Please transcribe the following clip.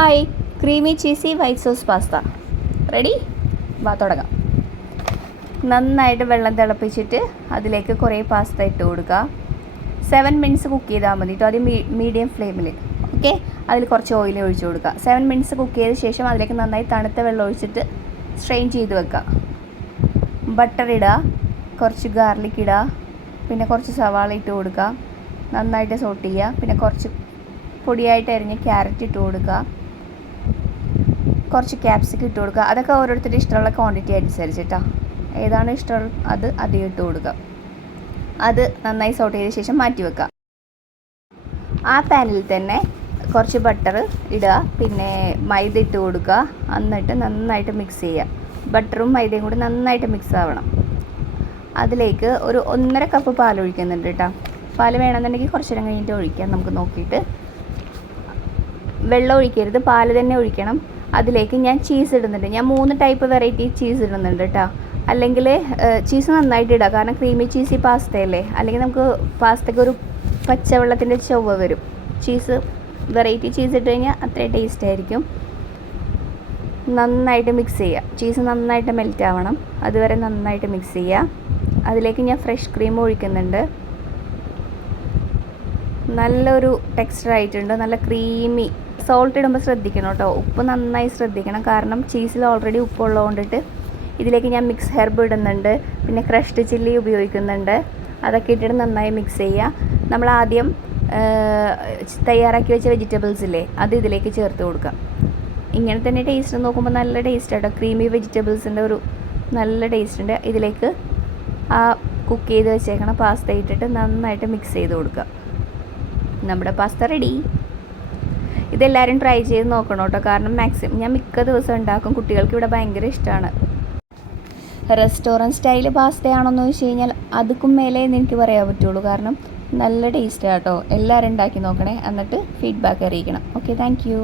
Hi, creamy cheesy white sauce pasta ready. വാ തുടങ്ങാം. നന്നായിട്ട് വെള്ളം തിളപ്പിച്ചിട്ട് അതിലേക്ക് കുറേ പാസ്ത ഇട്ട് കൊടുക്കുക. 7 മിനിറ്റ്സ് കുക്ക് ചെയ്താൽ മതി കേട്ടോ. അത് മീഡിയം ഫ്ലെയിമിൽ. ഓക്കെ, അതിൽ കുറച്ച് ഓയിൽ ഒഴിച്ച് കൊടുക്കുക. 7 മിനിറ്റ്സ് കുക്ക് ചെയ്ത ശേഷം അതിലേക്ക് നന്നായി തണുത്ത വെള്ളം ഒഴിച്ചിട്ട് സ്ട്രെയിൻ ചെയ്ത് വെക്കുക. ബട്ടർ ഇടുക, കുറച്ച് ഗാർലിക് ഇടുക, പിന്നെ കുറച്ച് സവാള ഇട്ട് കൊടുക്കുക. നന്നായിട്ട് സോട്ട് ചെയ്യുക. പിന്നെ കുറച്ച് പൊടിയായിട്ട് അരിഞ്ഞ് ക്യാരറ്റ് ഇട്ട് കൊടുക്കുക, കുറച്ച് ക്യാപ്സിക്കം ഇട്ട് കൊടുക്കുക. അതൊക്കെ ഓരോരുത്തരുടെ ഇഷ്ടമുള്ള ക്വാണ്ടിറ്റി അനുസരിച്ചിട്ടാ, ഏതാണ് ഇഷ്ടം അത് അധികം ഇട്ട് കൊടുക്കുക. അത് നന്നായി സോട്ട് ചെയ്ത ശേഷം മാറ്റി വെക്കുക. ആ പാനിൽ തന്നെ കുറച്ച് ബട്ടർ ഇടുക, പിന്നെ മൈദ ഇട്ട് കൊടുക്കുക. എന്നിട്ട് നന്നായിട്ട് മിക്സ് ചെയ്യുക. ബട്ടറും മൈദയും കൂടി നന്നായിട്ട് മിക്സ് ആവണം. അതിലേക്ക് ഒരു 1.5 കപ്പ് പാൽ ഒഴിക്കുന്നുണ്ട് കേട്ടോ. പാൽ വേണമെന്നുണ്ടെങ്കിൽ കുറച്ച് നേരം കഴിഞ്ഞിട്ട് ഒഴിക്കാം, നമുക്ക് നോക്കിയിട്ട്. വെള്ളം ഒഴിക്കരുത്, പാൽ തന്നെ ഒഴിക്കണം. അതിലേക്ക് ഞാൻ ചീസ് ഇടുന്നുണ്ട്. ഞാൻ 3 ടൈപ്പ് വെറൈറ്റി ചീസ് ഇടുന്നുണ്ട് കേട്ടോ. അല്ലെങ്കിൽ ചീസ് നന്നായിട്ട് ഇടുക, കാരണം ക്രീമി ചീസി പാസ്തയല്ലേ. അല്ലെങ്കിൽ നമുക്ക് പാസ്തയ്ക്ക് ഒരു പച്ചവെള്ളത്തിൻ്റെ ചൊവ്വ വരും. ചീസ് വെറൈറ്റി ചീസ് ഇട്ട് കഴിഞ്ഞാൽ അത്രയും ടേസ്റ്റ് ആയിരിക്കും. നന്നായിട്ട് മിക്സ് ചെയ്യുക. ചീസ് നന്നായിട്ട് മെൽറ്റ് ആവണം, അതുവരെ നന്നായിട്ട് മിക്സ് ചെയ്യുക. അതിലേക്ക് ഞാൻ ഫ്രഷ് ക്രീം ഒഴിക്കുന്നുണ്ട്. നല്ലൊരു ടെക്സ്ചർ ആയിട്ടുണ്ട്, നല്ല ക്രീമി. സോൾട്ട് ഇടുമ്പോൾ ശ്രദ്ധിക്കണം കേട്ടോ, ഉപ്പ് നന്നായി ശ്രദ്ധിക്കണം. കാരണം ചീസിൽ ഓൾറെഡി ഉപ്പുള്ളത് കൊണ്ടിട്ട്. ഇതിലേക്ക് ഞാൻ മിക്സ് ഹെർബ് ഇടുന്നുണ്ട്, പിന്നെ ക്രഷ്ഡ് ചില്ലി ഉപയോഗിക്കുന്നുണ്ട്. അതൊക്കെ ഇട്ടിട്ട് നന്നായി മിക്സ് ചെയ്യുക. നമ്മൾ ആദ്യം തയ്യാറാക്കി വെച്ച വെജിറ്റബിൾസ് ഇല്ലേ, അത് ഇതിലേക്ക് ചേർത്ത് കൊടുക്കുക. ഇങ്ങനെ തന്നെ ടേസ്റ്റ് നോക്കുമ്പോൾ നല്ല ടേസ്റ്റ് കേട്ടോ. ക്രീമി വെജിറ്റബിൾസിൻ്റെ ഒരു നല്ല ടേസ്റ്റ് ഉണ്ട്. ഇതിലേക്ക് ആ കുക്ക് ചെയ്ത് വെച്ചേക്കണം പാസ്ത ഇട്ടിട്ട് നന്നായിട്ട് മിക്സ് ചെയ്ത് കൊടുക്കുക. നമ്മുടെ പാസ്ത റെഡി. ഇതെല്ലാവരും ട്രൈ ചെയ്ത് നോക്കണം കേട്ടോ, കാരണം മാക്സിമം ഞാൻ മിക്ക ദിവസം ഉണ്ടാക്കും. കുട്ടികൾക്ക് ഇവിടെ ഭയങ്കര ഇഷ്ടമാണ്. റെസ്റ്റോറൻറ്റ് സ്റ്റൈൽ പാസ്തയാണോയെന്ന് ചോദിച്ചു കഴിഞ്ഞാൽ അതുക്കും മേലെ എന്ന് എനിക്ക് പറയാൻ പറ്റുള്ളൂ. കാരണം നല്ല ടേസ്റ്റാണ് കേട്ടോ. എല്ലാവരും ഉണ്ടാക്കി നോക്കണേ, എന്നിട്ട് ഫീഡ്ബാക്ക് അറിയിക്കണം. Okay, thank you.